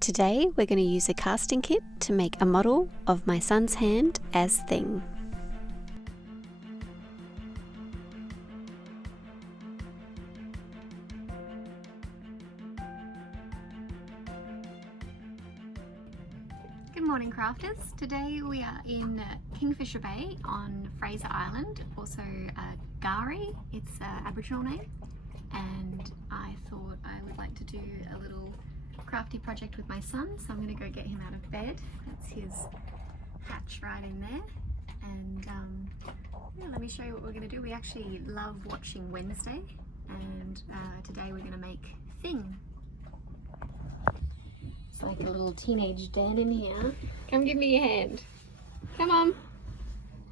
Today we're going to use a casting kit to make a model of my son's hand as Thing. Good morning crafters. Today we are in Kingfisher Bay on Fraser Island, also Gari, it's an Aboriginal name, and I thought I would like to do a little crafty project with my son, so I'm going to go get him out of bed. That's his hatch right in there, and yeah, let me show you what we're going to do. We actually love watching Wednesday, and today we're going to make Thing. It's like a little teenage Dan in here. Come give me your hand. Come on.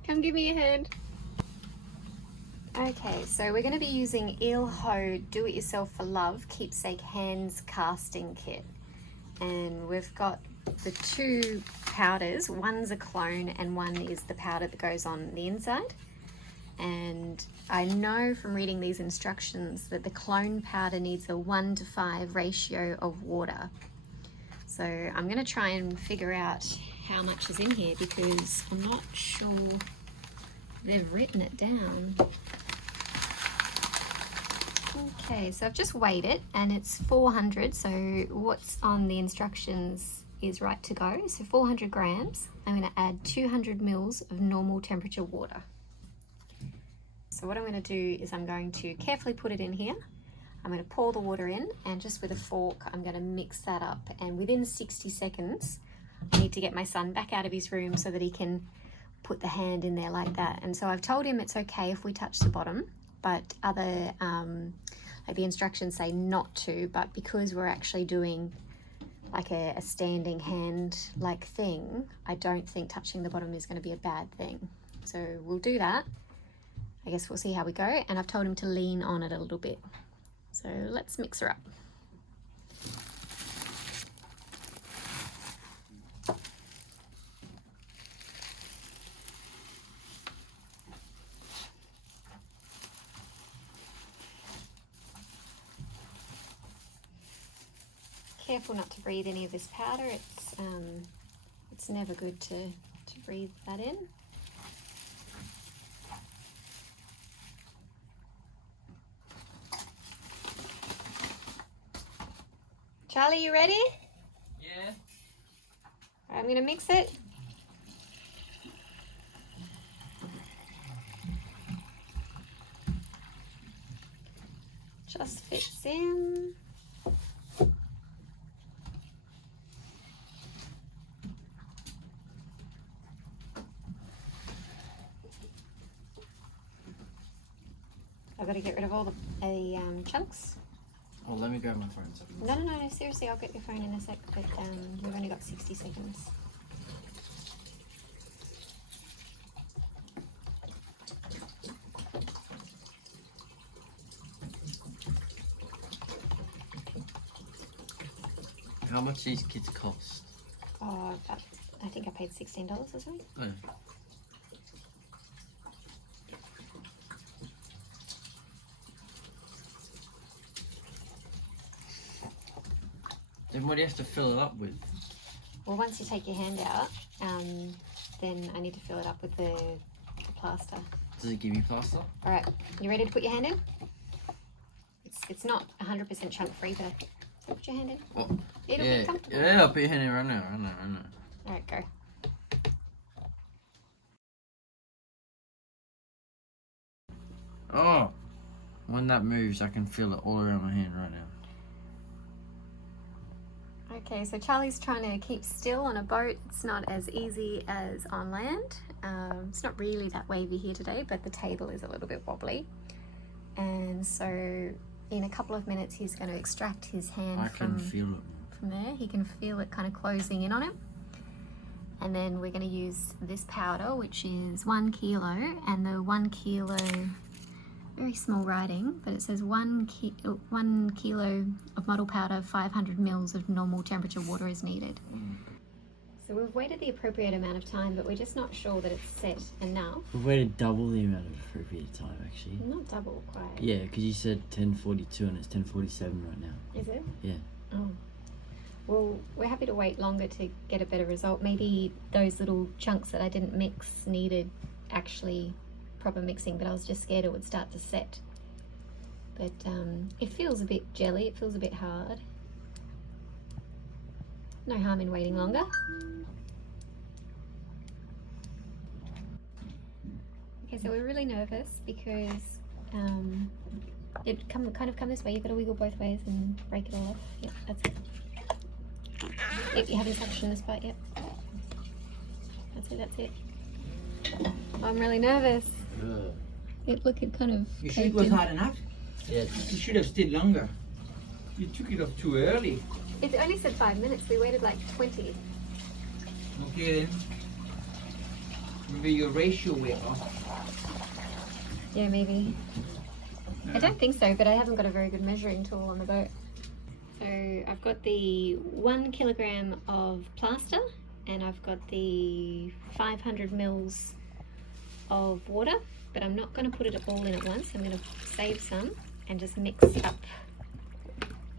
Come give me your hand. Okay, so we're going to be using Eel Hol Do It Yourself for Love Keepsake Hands Casting Kit. And we've got the two powders. One's a clone and one is the powder that goes on the inside. And I know from reading these instructions that the clone powder needs a 1:5 ratio of water. So I'm going to try and figure out how much is in here because I'm not sure they've written it down. Okay, so I've just weighed it and it's 400, so what's on the instructions is right to go. So 400 grams, I'm going to add 200 mils of normal temperature water. So what I'm going to do is I'm going to carefully put it in here. I'm going to pour the water in and just with a fork I'm going to mix that up, and within 60 seconds I need to get my son back out of his room so that he can put the hand in there like that. And so I've told him it's okay if we touch the bottom, but other like the instructions say not to, but because we're actually doing like a standing hand like thing, I don't think touching the bottom is going to be a bad thing. So we'll do that. I guess we'll see how we go, and I've told him to lean on it a little bit. So let's mix her up. Careful not to breathe any of this powder. It's never good to breathe that in. Charlie, you ready? Yeah. I'm going to mix it. Just fits in. I've got to get rid of all the chunks. Oh, let me grab my phone. No, seriously, I'll get your phone in a sec, but we've only got 60 seconds. How much these kits cost? Oh, I think I paid $16 or something. Oh. Then what do you have to fill it up with? Well, once you take your hand out, then I need to fill it up with the plaster. Does it give you plaster? All right, you ready to put your hand in? It's not 100% chunk free, but put your hand in. Oh, It'll be comfortable. Yeah, I'll put your hand in right now. All right, go. Oh, when that moves, I can feel it all around my hand right now. Okay, so Charlie's trying to keep still on a boat. It's not as easy as on land. It's not really that wavy here today, but the table is a little bit wobbly. And so in a couple of minutes, he's going to extract his hand can feel it. From there. He can feel it kind of closing in on him. And then we're going to use this powder, which is 1 kilo, and the 1 kilo, very small writing, but it says 1 kilo of model powder, 500 mils of normal temperature water is needed. So we've waited the appropriate amount of time, but we're just not sure that it's set enough. We've waited double the amount of appropriate time, actually. Not double, quite. Yeah, because you said 10:42 and it's 10:47 right now. Is it? Yeah. Oh. Well, we're happy to wait longer to get a better result. Maybe those little chunks that I didn't mix needed actually proper mixing, but I was just scared it would start to set. But it feels a bit jelly, it feels a bit hard. No harm in waiting longer. Okay, so we're really nervous because it kind of come this way. You've got to wiggle both ways and break it all off. Yep, that's it. Yep, you have your suction this part, yep. That's it, that's it. Oh, I'm really nervous. Look, it kind of... You should was hard enough. Yes. You should have stayed longer. You took it off too early. It only said 5 minutes. We waited like 20. Okay then. Maybe your ratio went off. Yeah, maybe. No. I don't think so, but I haven't got a very good measuring tool on the boat. So I've got the 1 kilogram of plaster, and I've got the 500 mils of water, but I'm not going to put it all in at once. I'm going to save some and just mix up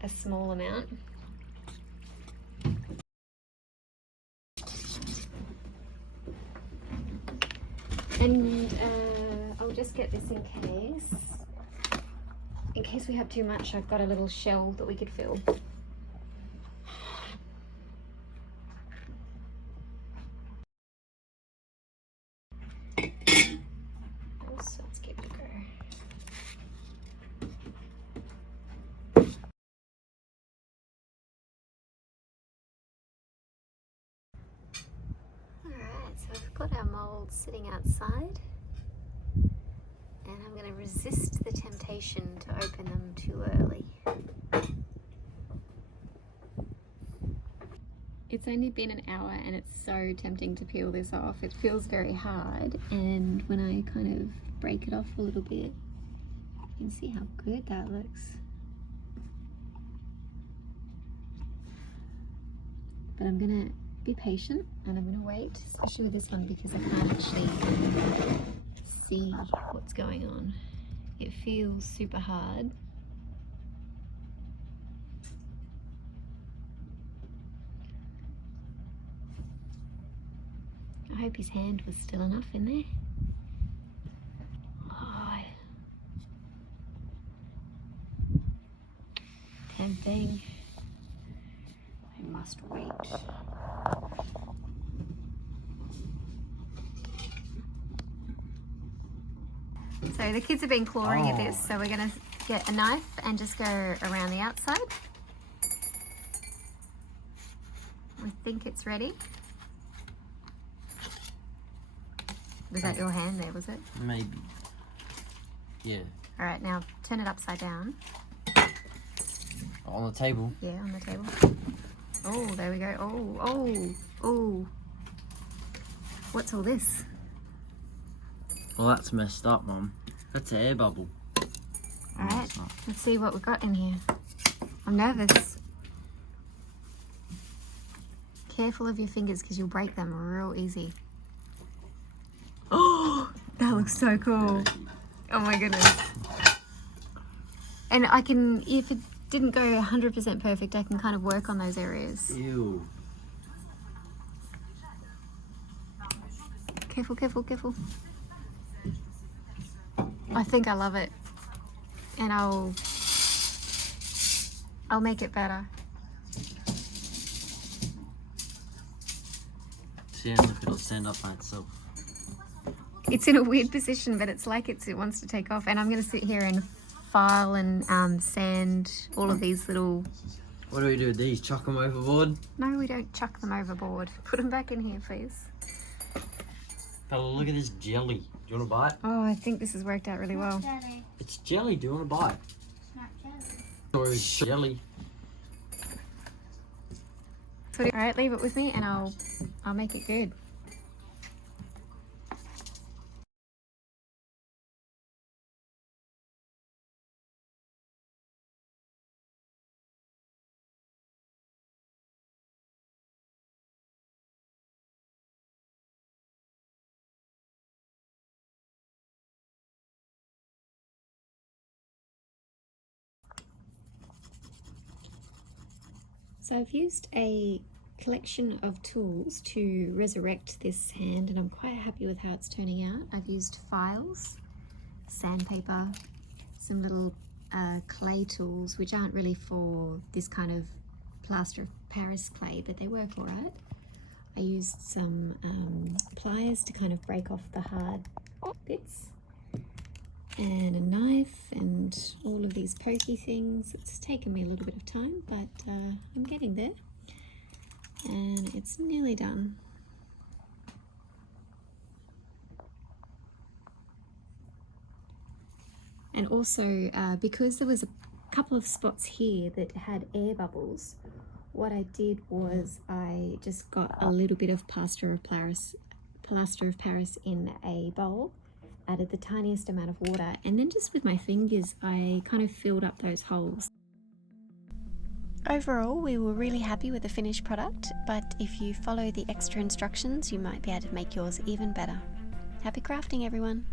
a small amount. And I'll just get this in case. In case we have too much, I've got a little shell that we could fill. So let's give it a go. Alright, so I've got our molds sitting outside, and I'm going to resist the temptation to open them too early. It's only been an hour and it's so tempting to peel this off. It feels very hard, and when I kind of break it off a little bit, you can see how good that looks. But I'm gonna be patient and I'm gonna wait, especially with this one, because I can't actually see what's going on. It feels super hard. I hope his hand was still enough in there. Oh, tempting. I must wait. So the kids have been clawing at this, so we're going to get a knife and just go around the outside. We think it's ready. Was that your hand there, was it? Maybe. Yeah. All right, now turn it upside down. On the table. Yeah, on the table. Oh, there we go. Oh, oh, oh. What's all this? Well, that's messed up, Mum. That's an air bubble. All right, let's see what we've got in here. I'm nervous. Careful of your fingers because you'll break them real easy. Oh, that looks so cool. Oh my goodness. And I can, if it didn't go 100% perfect, I can kind of work on those areas. Ew. Careful, careful, careful. I think I love it. And I'll make it better. See, and look, it'll stand up by itself. It's in a weird position, but it's like it wants to take off. And I'm going to sit here and file and sand all of these little... What do we do with these? Chuck them overboard? No, we don't chuck them overboard. Put them back in here, please. Bella, look at this jelly. Do you want to buy it? Oh, I think this has worked out really well. Jelly. It's jelly. Do you want to buy it? It's not jelly. Or it's jelly. All right, leave it with me and I'll make it good. So I've used a collection of tools to resurrect this hand, and I'm quite happy with how it's turning out. I've used files, sandpaper, some little clay tools, which aren't really for this kind of plaster of Paris clay, but they work all right. I used some pliers to kind of break off the hard bits, and a knife, and all of these pokey things. It's taken me a little bit of time, but I'm getting there, and it's nearly done. And also, because there was a couple of spots here that had air bubbles, what I did was I just got a little bit of plaster of Paris in a bowl, added the tiniest amount of water, and then just with my fingers I kind of filled up those holes. Overall, we were really happy with the finished product, but if you follow the extra instructions, you might be able to make yours even better. Happy crafting, everyone!